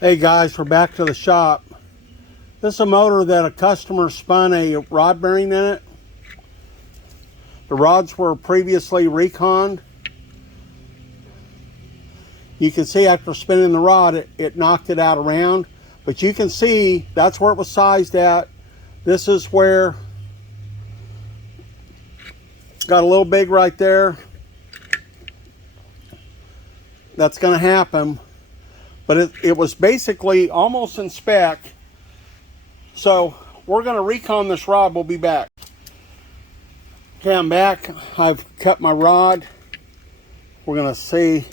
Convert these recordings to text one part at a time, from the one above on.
Hey guys, we're back to the shop. This is a motor that a customer spun a rod bearing in it. The rods were previously reconned. You can see after spinning the rod, it knocked it out around. But you can see that's where it was sized at. This is where got a little big right there. That's going to happen. But it was basically almost in spec. So we're going to recon this rod. We'll be back. Okay, I'm back. I've cut my rod. We're going to see.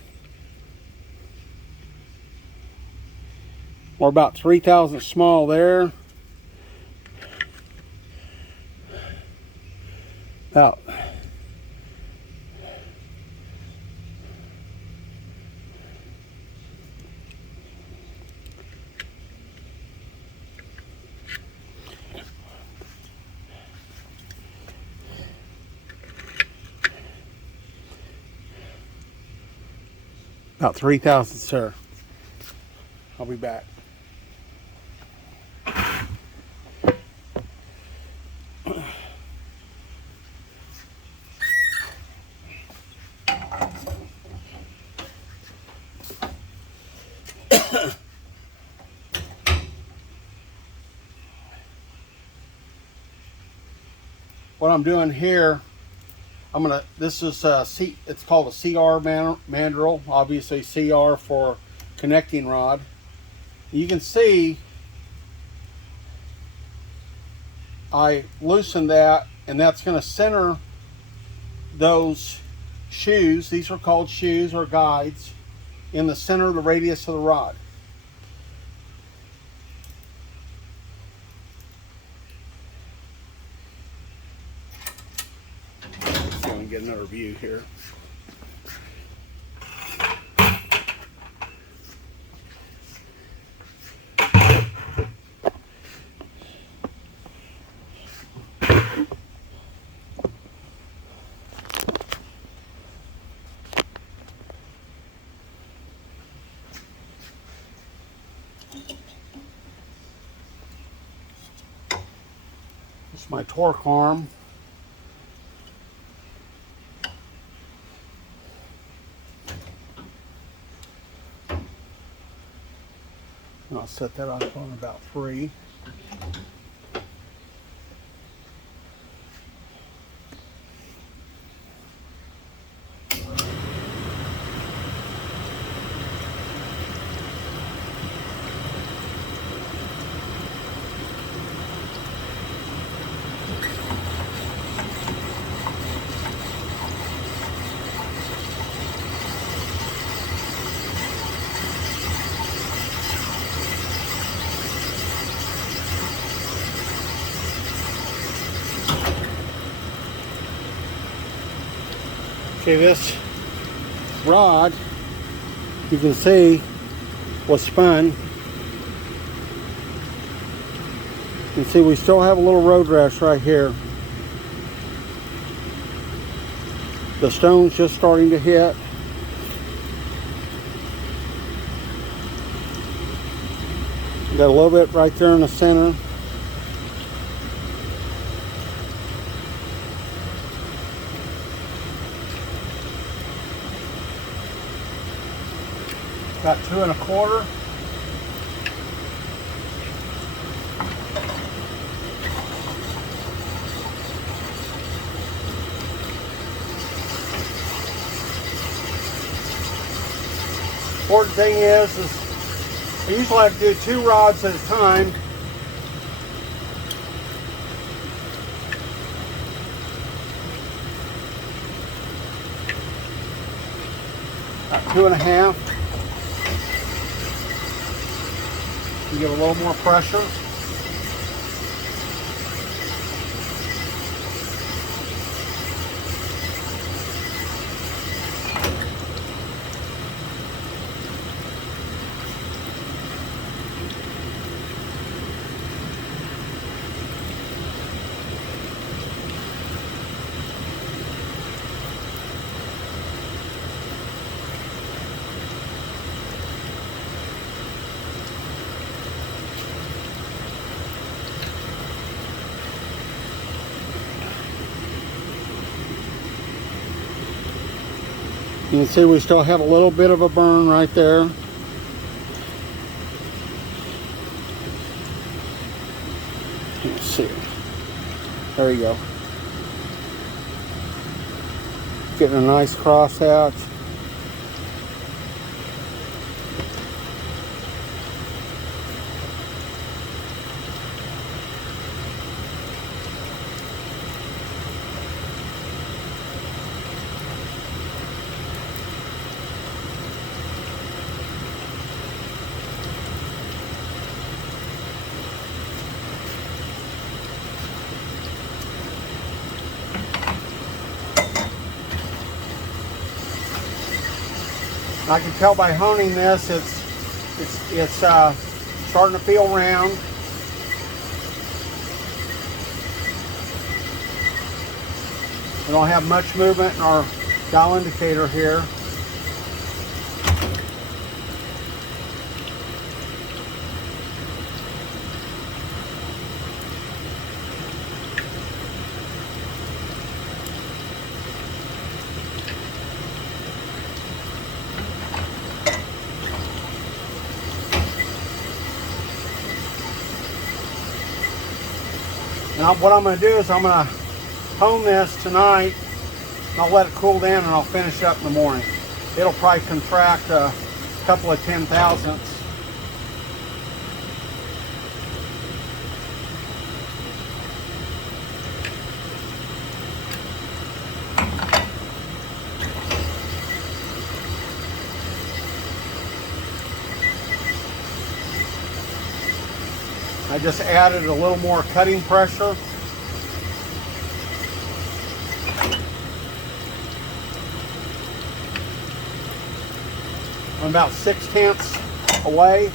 We're about 3,000 small there. About About 3,000, sir. I'll be back. What I'm doing here, this is it's called a CR mandrel, obviously CR for connecting rod. You can see I loosened that, and that's going to center those shoes. These are called shoes or guides in the center of the radius of the rod. Get another view here. This is my torque arm. I'll set that up on about 3. Okay, this rod, you can see, was spun. You can see we still have a little road rash right here. The stone's just starting to hit. Got a little bit right there in the center. About 2 1/4. Important thing is I usually have to do 2 rods at a time. About 2 1/2. You get a little more pressure. You can see we still have a little bit of a burn right there. Let's see. There you go. Getting a nice cross hatch. I can tell by honing this, it's starting to feel round. We don't have much movement in our dial indicator here. Now what I'm going to do is I'm going to hone this tonight, and I'll let it cool down, and I'll finish up in the morning. It'll probably contract a couple of 10,000ths. I just added a little more cutting pressure. I'm about 6/10 away.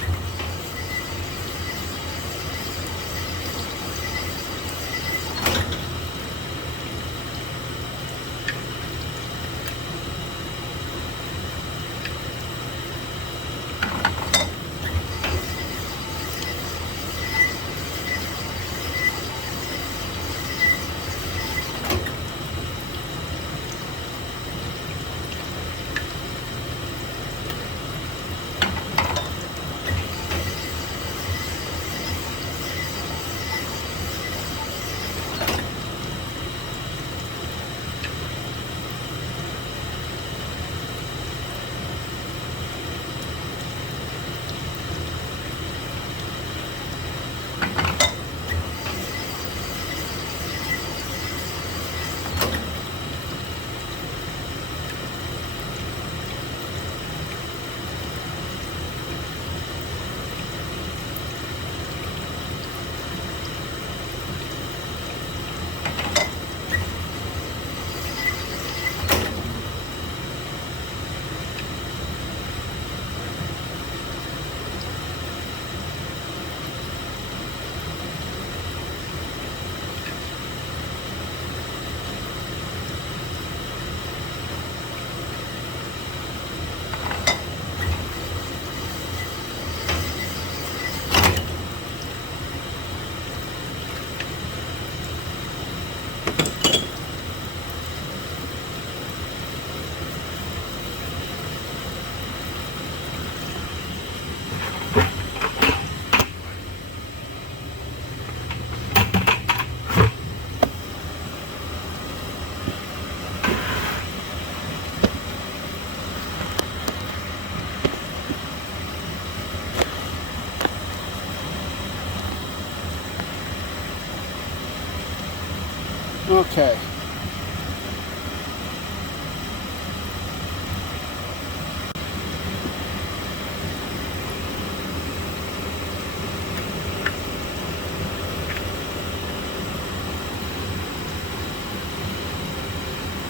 Okay.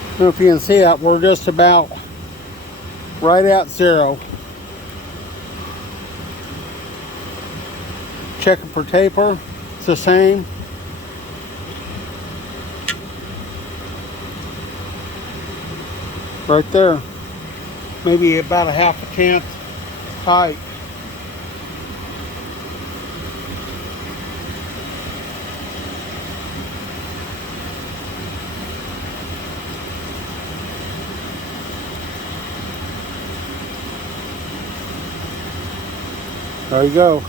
I don't know if you can see that, we're just about right at zero. Checking for taper, it's the same. Right there, maybe about a 1/2 tight. There you go.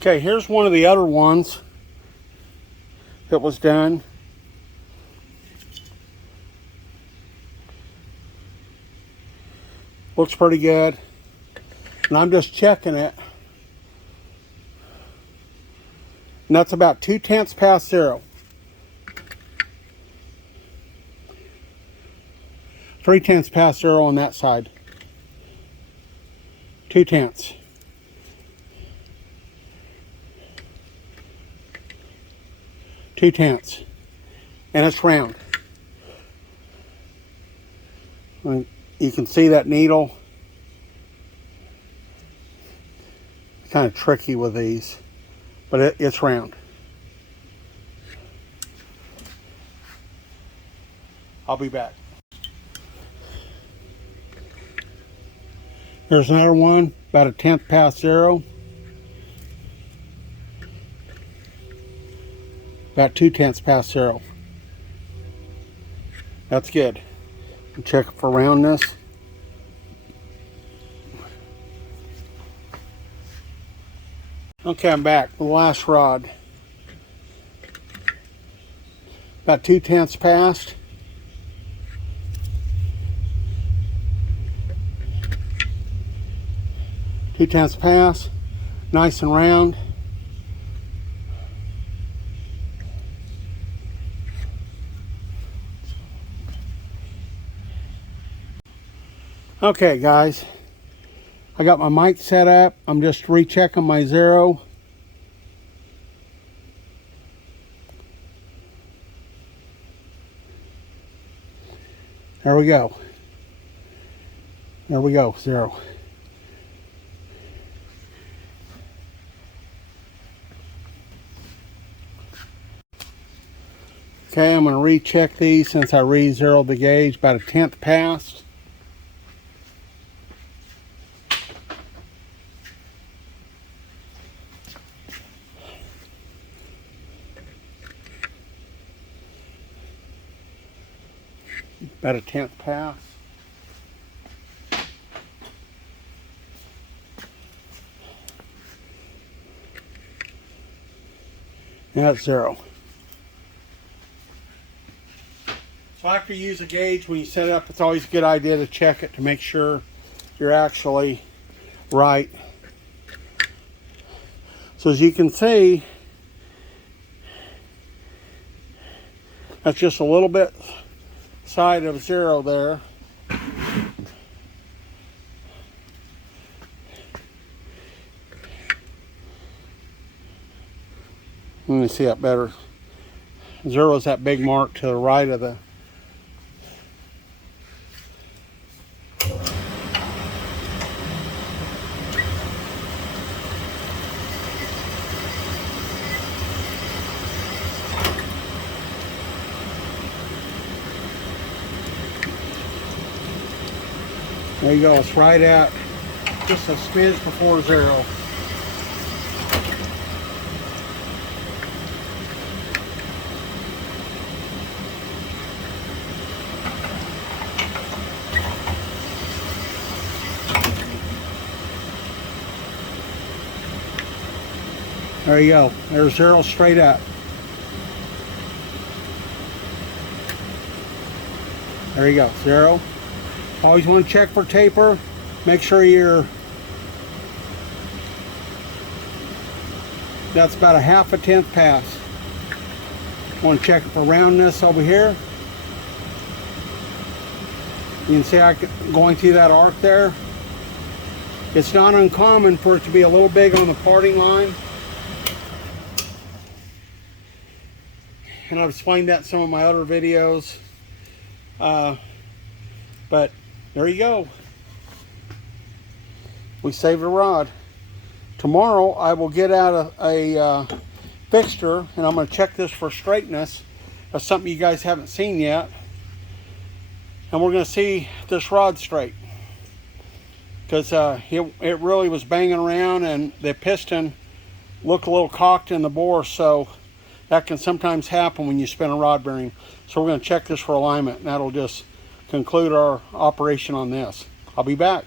Okay, here's one of the other ones that was done. Looks pretty good. And I'm just checking it. And that's about 2/10 past 0. 3/10 past 0 on that side. 2/10. 2/10. And it's round. And you can see that needle. Kind of tricky with these, but it's round. I'll be back. Here's another one, about 1/10 past 0. About 2/10 past 0. That's good. Check for roundness. Okay, I'm back. The last rod. About 2/10 past. Two-tenths pass. Nice and round. Okay, guys. I got my mic set up. I'm just rechecking my 0. There we go. There we go, 0. Okay, I'm going to recheck these since I re-zeroed the gauge about 1/10 past. About 1/10 pass. And that's 0. So after you use a gauge, when you set it up, it's always a good idea to check it to make sure you're actually right. So as you can see, that's just a little bit side of 0 there. Let me see that better. 0 is that big mark to the right of the. There you go, it's right at just a smidge before 0. There you go, there's 0 straight up. There you go, 0. Always want to check for taper. Make sure that's about a 1/2 pass. Want to check it for roundness over here. You can see I going through that arc there. It's not uncommon for it to be a little big on the parting line. And I've explained that in some of my other videos. But there you go. We saved a rod. Tomorrow I will get out a fixture and I'm going to check this for straightness. That's something you guys haven't seen yet. And we're going to see this rod straight. because it really was banging around, and the piston looked a little cocked in the bore, so that can sometimes happen when you spin a rod bearing. So we're going to check this for alignment, and that'll just conclude our operation on this. I'll be back.